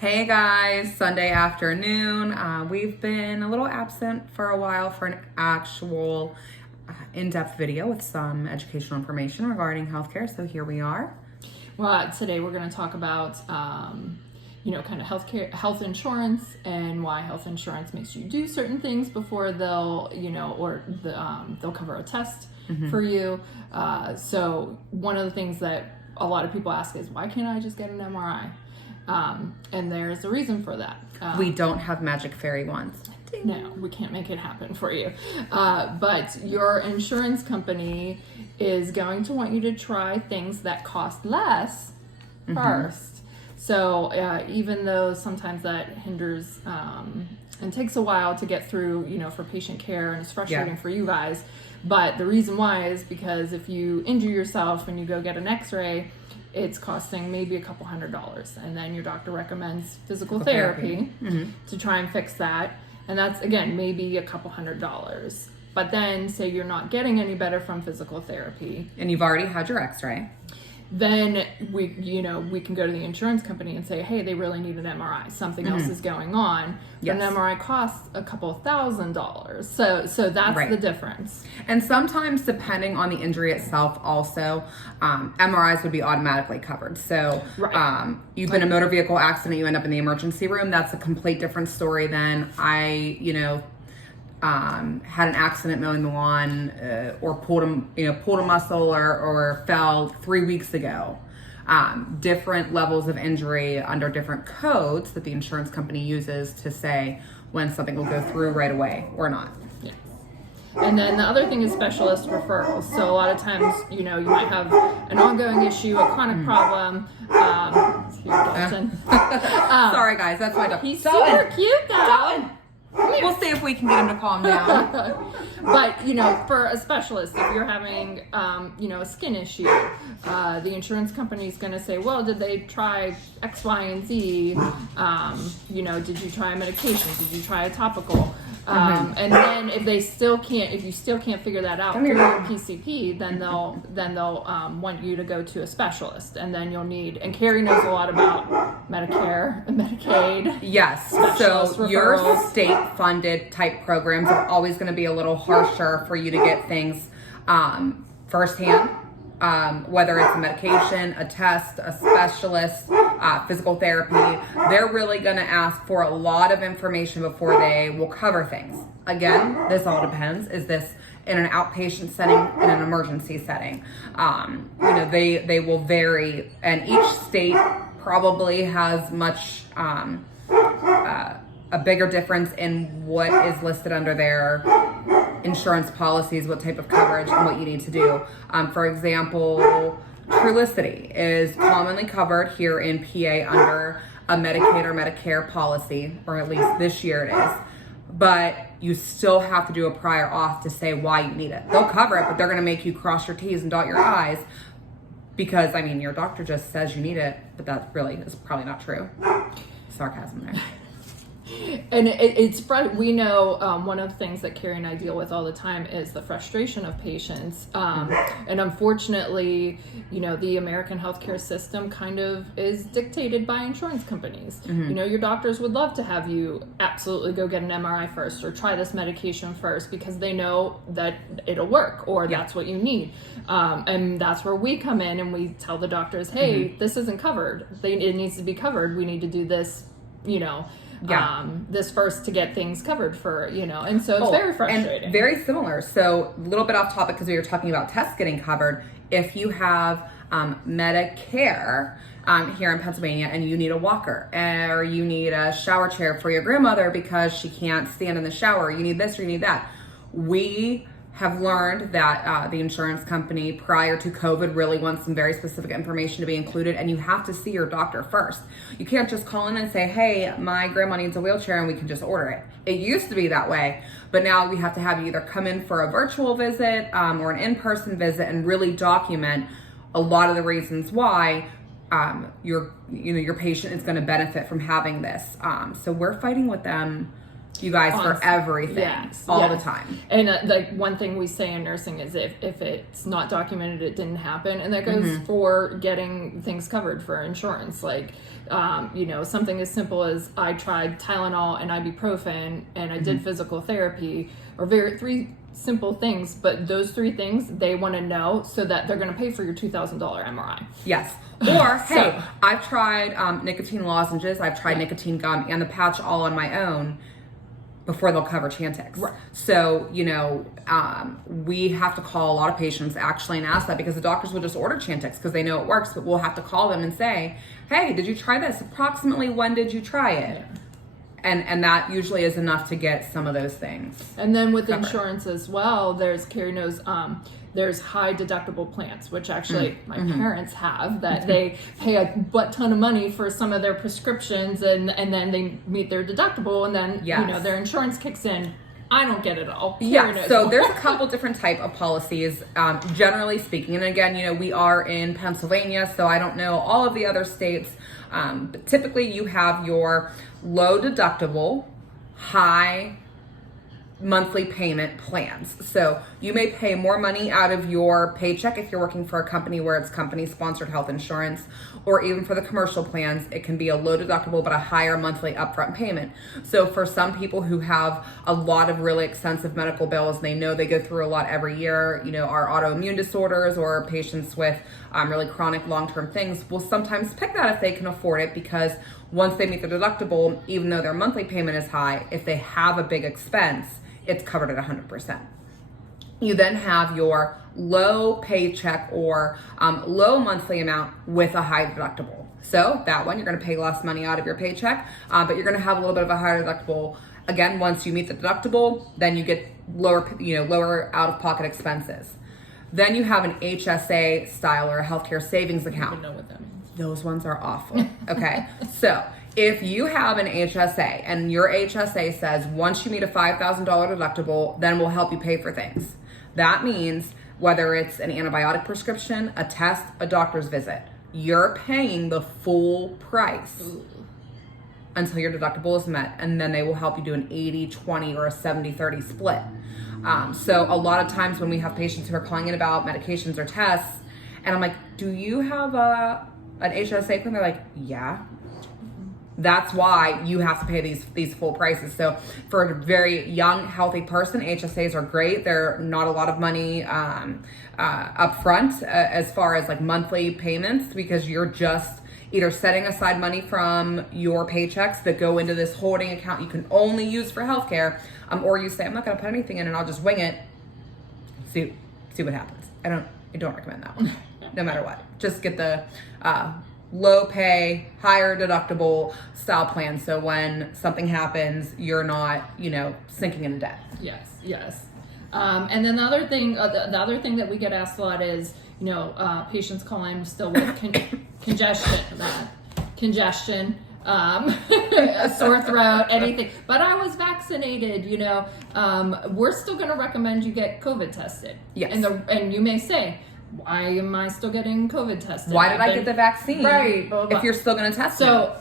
Hey guys, Sunday afternoon. We've been a little absent for a while for an actual in-depth video with some educational information regarding healthcare. So here we are. Well, today we're going to talk about, kind of health insurance and why health insurance makes you do certain things before they'll cover a test for you. So one of the things that a lot of people ask is, why can't I just get an MRI? And there's a reason for that. We don't have magic fairy wands. No, we can't make it happen for you. But your insurance company is going to want you to try things that cost less first. So even though sometimes that hinders and takes a while to get through, for patient care, and it's frustrating for you guys. But the reason why is because if you injure yourself and you go get an x-ray, it's costing maybe a couple $100, and then your doctor recommends physical therapy to try and fix that, and that's again maybe a couple $100. But then say you're not getting any better from physical therapy, and you've already had your x-ray, then we can go to the insurance company and say, hey, they really need an MRI. Something else is going on. Yes. An MRI costs a couple $1,000s. So that's the difference. And sometimes, depending on the injury itself, also MRIs would be automatically covered. So you've been in a motor vehicle accident, you end up in the emergency room. That's a complete different story than had an accident mowing the lawn, or pulled a muscle or fell 3 weeks ago. Different levels of injury under different codes that the insurance company uses to say when something will go through right away or not. Yeah. And then the other thing is specialist referrals. So a lot of times, you might have an ongoing issue, a chronic problem. Sorry guys, that's my dog. He's super cute though. We'll see if we can get him to calm down. But, for a specialist, if you're having, a skin issue, the insurance company is going to say, well, did they try X, Y, and Z? Did you try a medication? Did you try a topical? And then if you still can't figure that out through your PCP, then they'll want you to go to a specialist, and then you'll need, and Carrie knows a lot about Medicare and Medicaid. Yes. So your state-funded type programs are always going to be a little harsher for you to get things firsthand. Whether it's a medication, a test, a specialist, physical therapy, they're really going to ask for a lot of information before they will cover things. Again, this all depends. Is this in an outpatient setting, in an emergency setting? They will vary, and each state probably has much a bigger difference in what is listed under their insurance policies, what type of coverage, and what you need to do. For example, Trulicity is commonly covered here in PA under a Medicaid or Medicare policy, or at least this year it is. But you still have to do a prior auth to say why you need it. They'll cover it, but they're going to make you cross your T's and dot your I's because, your doctor just says you need it, but that really is probably not true. Sarcasm there. And it's we know one of the things that Carrie and I deal with all the time is the frustration of patients, and unfortunately, the American healthcare system kind of is dictated by insurance companies. Your doctors would love to have you absolutely go get an MRI first or try this medication first because they know that it'll work or that's what you need, and that's where we come in and we tell the doctors, hey, this isn't covered. It needs to be covered. We need to do this, this first to get things covered for, and so it's very frustrating. And very similar. So a little bit off topic because we were talking about tests getting covered. If you have Medicare here in Pennsylvania and you need a walker or you need a shower chair for your grandmother because she can't stand in the shower, you need this or you need that. We have learned that the insurance company prior to COVID really wants some very specific information to be included, and you have to see your doctor first. You can't just call in and say, hey, my grandma needs a wheelchair and we can just order it. It used to be that way, but now we have to have you either come in for a virtual visit or an in-person visit and really document a lot of the reasons why your patient is going to benefit from having this. So we're fighting with them you guys, for everything, Yes, all yes. the time. And like one thing we say in nursing is if it's not documented, it didn't happen, and that goes for getting things covered for insurance. Like, something as simple as I tried Tylenol and ibuprofen, and I did physical therapy, or three simple things, but those three things they want to know so that they're going to pay for your $2,000 MRI. Yes. Or, hey, I've tried nicotine lozenges, I've tried nicotine gum and the patch all on my own before they'll cover Chantix. Right. So, we have to call a lot of patients actually and ask that, because the doctors will just order Chantix because they know it works, but we'll have to call them and say, hey, did you try this? Approximately when did you try it? Yeah. And that usually is enough to get some of those things. And then with covered. insurance as well, there's Carrie knows there's high deductible plans, which actually my parents have, that they pay a butt ton of money for some of their prescriptions, and then they meet their deductible, and then their insurance kicks in. I don't get it all. Carrie knows So more. there's a couple different type of policies, generally speaking. And again, we are in Pennsylvania, so I don't know all of the other states. But typically you have your low deductible, high monthly payment plans. So you may pay more money out of your paycheck if you're working for a company where it's company sponsored health insurance, or even for the commercial plans, it can be a low deductible but a higher monthly upfront payment. So for some people who have a lot of really expensive medical bills, they know they go through a lot every year, our autoimmune disorders or patients with really chronic long-term things will sometimes pick that if they can afford it, because once they meet the deductible, even though their monthly payment is high, if they have a big expense, it's covered at 100%. You then have your low paycheck or low monthly amount with a high deductible. So that one, you're going to pay less money out of your paycheck, but you're going to have a little bit of a higher deductible. Again, once you meet the deductible, then you get lower out-of-pocket expenses. Then you have an HSA style or a healthcare savings I don't account. even know what that means. Those ones are awful. Okay. So if you have an HSA and your HSA says once you meet a $5,000 deductible, then we'll help you pay for things. That means whether it's an antibiotic prescription, a test, a doctor's visit, you're paying the full price until your deductible is met. And then they will help you do an 80-20 or a 70-30 split. So a lot of times when we have patients who are calling in about medications or tests, and I'm like, do you have an HSA plan? They're like, yeah. That's why you have to pay these full prices. So for a very young, healthy person, HSAs are great. They're not a lot of money up front as far as like monthly payments, because you're just either setting aside money from your paychecks that go into this holding account you can only use for healthcare, or you say, I'm not going to put anything in and I'll just wing it. See what happens. I don't recommend that one. No matter what, just get the low pay, higher deductible style plan. So when something happens, you're not, sinking into debt. Yes. And then the other thing that we get asked a lot is, patients calling still with congestion, a sore throat, anything. But I was vaccinated, we're still going to recommend you get COVID tested. Yes. And you may say, why am I still getting COVID tested? Why did I get the vaccine? Right. Blah, blah, blah. If you're still going to test So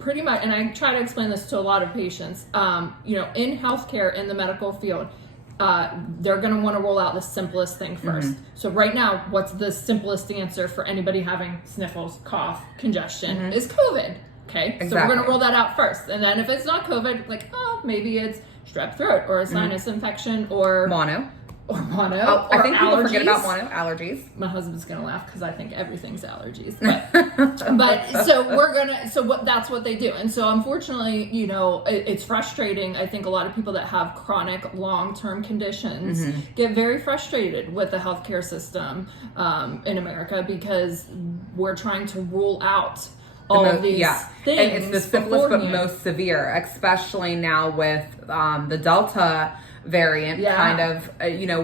pretty much, and I try to explain this to a lot of patients, in healthcare, in the medical field, they're going to want to roll out the simplest thing first. So right now, what's the simplest answer for anybody having sniffles, cough, congestion is COVID. Okay. Exactly. So we're going to roll that out first. And then if it's not COVID, maybe it's strep throat or a sinus infection or mono. Or mono. Oh, or I think people allergies. forget about mono allergies. My husband's gonna laugh because I think everything's allergies. But so that's what they do. And so unfortunately, it's frustrating. I think a lot of people that have chronic long-term conditions get very frustrated with the healthcare system in America, because we're trying to rule out all of these things. And it's the simplest but most severe, especially now with the Delta variant kind of,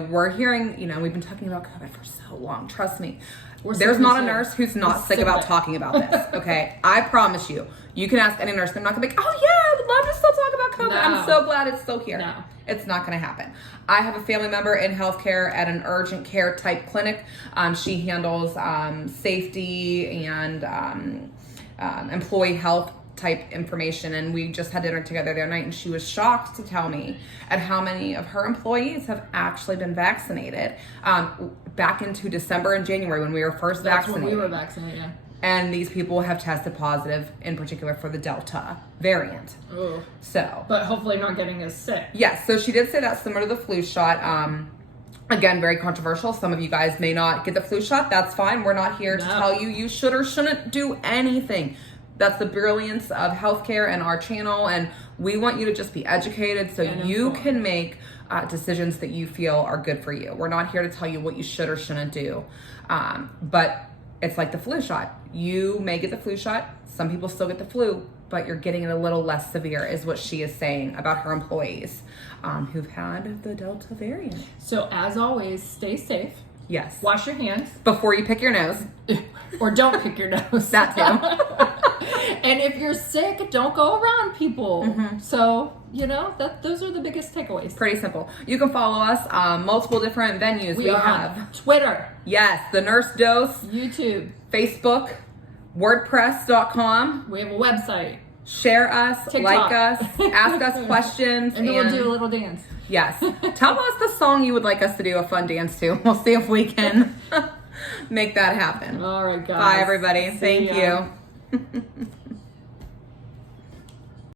we're hearing, we've been talking about COVID for so long. Trust me. There's not a nurse who's not sick about talking about this. Okay. I promise you, you can ask any nurse. They're not gonna be like, oh yeah, I would love to still talk about COVID. No. I'm so glad it's still here. No. It's not going to happen. I have a family member in healthcare at an urgent care type clinic. She handles safety and employee health type information, and we just had dinner together the other night, and she was shocked to tell me at how many of her employees have actually been vaccinated back into December and January when we were first That's vaccinated. when we were vaccinated, yeah. And these people have tested positive, in particular for the Delta variant. Ooh. So, But hopefully not getting as sick. yes, so she did say that's similar to the flu shot. Again, very controversial. Some of you guys may not get the flu shot. That's fine. We're not here to No. tell you you should or shouldn't do anything. That's the brilliance of healthcare and our channel. And we want you to just be educated so And you informed. can make decisions that you feel are good for you. We're not here to tell you what you should or shouldn't do. But it's like the flu shot. You may get the flu shot. Some people still get the flu, but you're getting it a little less severe, is what she is saying about her employees who've had the Delta variant. So as always, stay safe. Yes. Wash your hands. Before you pick your nose. Or don't pick your nose. That too. And if you're sick, don't go around people. Mm-hmm. So, those are the biggest takeaways. Pretty simple. You can follow us multiple different venues. We are have, on Twitter, yes, the Nurse Dose, YouTube. Facebook, WordPress.com. We have a website. Share us, TikTok. like us, ask us questions, And then we'll do a little dance. yes. Tell us the song you would like us to do a fun dance to. We'll see if we can make that happen. All right, guys. Bye, everybody. See Thank ya. you.